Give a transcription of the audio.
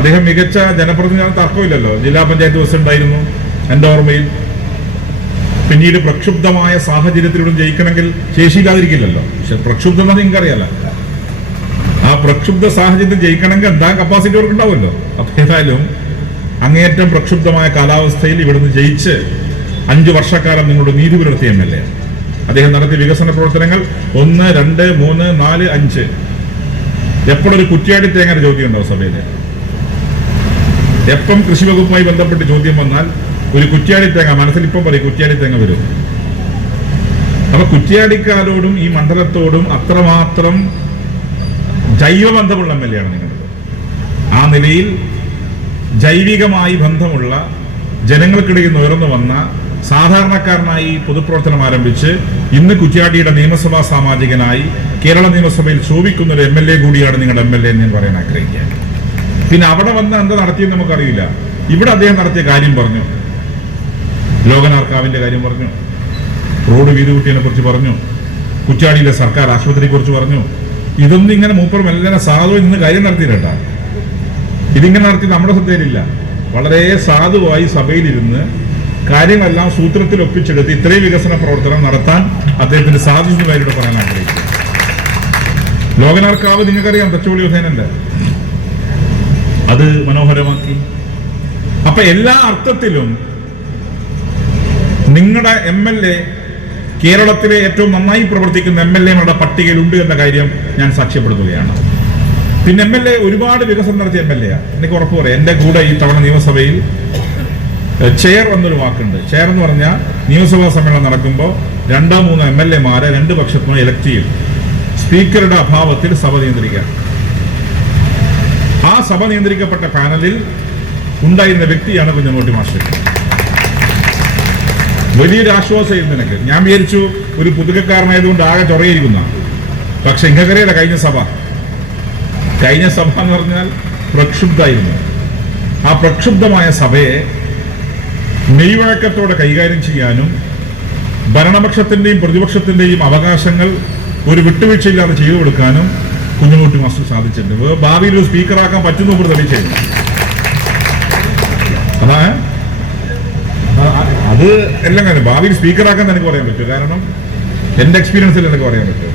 അദ്ദേഹം മികച്ച ജനപ്രതിനിധിയാണ് തർക്കമില്ലല്ലോ. ജില്ലാ പഞ്ചായത്ത് പ്രസിഡന്റായിരുന്നു എന്റെ ഓർമ്മയിൽ. പിന്നീട് പ്രക്ഷുബ്ധമായ സാഹചര്യത്തിലൂടെ ജയിക്കണമെങ്കിൽ ശേഷിയില്ലാതിരിക്കില്ലല്ലോ പക്ഷെ പ്രക്ഷുബ്ധത നിങ്ങൾക്കറിയാലോ. ആ പ്രക്ഷുബ്ധ സാഹചര്യത്തിൽ ജയിക്കണമെങ്കിൽ എന്താ കപ്പാസിറ്റി അവർക്ക് ഉണ്ടാവുമല്ലോ അപ്പൊ ഏതായാലും അങ്ങേയറ്റം പ്രക്ഷുബ്ധമായ കാലാവസ്ഥയിൽ ഇവിടുന്ന് ജയിച്ച് അഞ്ചു വർഷക്കാലം നിങ്ങളുടെ നീതി പുലർത്തിയ എം എൽ എ. അദ്ദേഹം നടത്തിയ വികസന പ്രവർത്തനങ്ങൾ ഒന്ന് രണ്ട് മൂന്ന് നാല് അഞ്ച്. എപ്പോഴൊരു കുറ്റിയാടി തേങ്ങയുടെ ചോദ്യം ഉണ്ടാവും സഭയിൽ എപ്പം കൃഷി വകുപ്പുമായി ബന്ധപ്പെട്ട് ചോദ്യം വന്നാൽ ഒരു കുറ്റിയാടി തേങ്ങ മനസ്സിൽ ഇപ്പം പറയും കുറ്റിയാടി തേങ്ങ വരും. അപ്പൊ കുറ്റിയാടിക്കാരോടും ഈ മണ്ഡലത്തോടും അത്രമാത്രം ജൈവ ബന്ധമുള്ള എം എൽ എ ആണ് നിങ്ങളുടെ ആ നിലയിൽ ജൈവികമായി ബന്ധമുള്ള ജനങ്ങൾക്കിടയിൽ ഉയർന്നു വന്ന സാധാരണക്കാരനായി പൊതുപ്രവർത്തനം ആരംഭിച്ച് ഇന്ന് കുറ്റ്യാടിയുടെ നിയമസഭാ സാമാജികനായി കേരള നിയമസഭയിൽ ശോഭിക്കുന്ന ഒരു എം എൽ എ കൂടിയാണ് നിങ്ങളുടെ എം എൽ എ എന്ന് ഞാൻ പറയാൻ ആഗ്രഹിക്കുകയാണ്. പിന്നെ അവിടെ വന്ന് എന്താ നടത്തിയെന്ന് നമുക്കറിയില്ല. ഇവിടെ അദ്ദേഹം നടത്തിയ കാര്യം പറഞ്ഞു. ലോകനാർക്കാവിന്റെ കാര്യം പറഞ്ഞു. റോഡ് വീതി കുട്ടിയെ കുറിച്ച് പറഞ്ഞു. കുറ്റാടിയിലെ സർക്കാർ ആശുപത്രിയെ കുറിച്ച് പറഞ്ഞു. ഇതൊന്നും ഇങ്ങനെ മൂപ്പർ മെല്ലനെ സാധു നിന്ന് കാര്യം നടത്തിയിട്ടാ ഇതിങ്ങനെ നടത്തി നമ്മുടെ ശ്രദ്ധയിലില്ല. വളരെ സാധുവായി സഭയിലിരുന്ന് കാര്യങ്ങളെല്ലാം സൂത്രത്തിൽ ഒപ്പിച്ചെടുത്ത് ഇത്രയും വികസന പ്രവർത്തനം നടത്താൻ അദ്ദേഹത്തിന് സാധിച്ചതായിട്ട് പറയാൻ ആഗ്രഹിക്കുന്നു. ലോകനാർക്കാവ് നിങ്ങൾക്കറിയാം തച്ചോളി ഉദയനന്റെ. അത് മനോഹരമാക്കി. അപ്പൊ എല്ലാ അർത്ഥത്തിലും നിങ്ങളുടെ എം എൽ എ കേരളത്തിലെ ഏറ്റവും നന്നായി പ്രവർത്തിക്കുന്ന എം എൽ എമാരുടെ പട്ടികയിലുണ്ട് എന്ന കാര്യം ഞാൻ സാക്ഷ്യപ്പെടുത്തുകയാണ്. പിന്നെ എം എൽ എ ഒരുപാട് വികസനം നടത്തിയ എം എൽ എ എനിക്ക് ഉറപ്പ് പറയാം. എന്റെ കൂടെ ഈ തവണ നിയമസഭയിൽ ചെയർ എന്നൊരു വാക്കുണ്ട്. ചെയർ എന്ന് പറഞ്ഞാൽ നിയമസഭാ സമ്മേളനം നടക്കുമ്പോൾ രണ്ടോ മൂന്നോ എം എൽ എമാരെ രണ്ട് പക്ഷത്തുനിന്ന് ഇലക്ട് ചെയ്യും. സ്പീക്കറുടെ അഭാവത്തിൽ സഭ നിയന്ത്രിക്കാൻ ആ സഭ നിയന്ത്രിക്കപ്പെട്ട പാനലിൽ ഉണ്ടായിരുന്ന വ്യക്തിയാണ് കുഞ്ഞമ്മൂട്ടി മാസ്റ്റർ. വലിയൊരു ആശ്വാസമായിരുന്നു നിനക്ക് ഞാൻ വിചാരിച്ചു ഒരു പുതുക്കക്കാരനായതുകൊണ്ട് ആകെ ചൊറയിരിക്കുന്ന പക്ഷെ ഇങ്ങക്കറിയില്ല കഴിഞ്ഞ സഭ കഴിഞ്ഞ സഭ എന്ന് പറഞ്ഞാൽ പ്രക്ഷുബ്ധായിരുന്നു ആ പ്രക്ഷുബ്ധമായ സഭയെ മെയ്വഴക്കത്തോടെ കൈകാര്യം ചെയ്യാനും ഭരണപക്ഷത്തിന്റെയും പ്രതിപക്ഷത്തിന്റെയും അവകാശങ്ങൾ ഒരു വിട്ടുവീഴ്ചയില്ലാതെ ചെയ്തു കൊടുക്കാനും കുഞ്ഞുകുട്ടി മാസ്റ്റർ സാധിച്ചിട്ടുണ്ട് ഭാവിയിൽ ഒരു സ്പീക്കറാക്കാൻ പറ്റുന്ന ഇവിടെ തെളിയിച്ചിരുന്നു അതാ അത് എല്ലാം കാര്യം ഭാവിയിൽ സ്പീക്കറാക്കാൻ എനിക്ക് പറയാൻ പറ്റും. കാരണം എന്റെ എക്സ്പീരിയൻസിൽ എനിക്ക് പറയാൻ പറ്റും.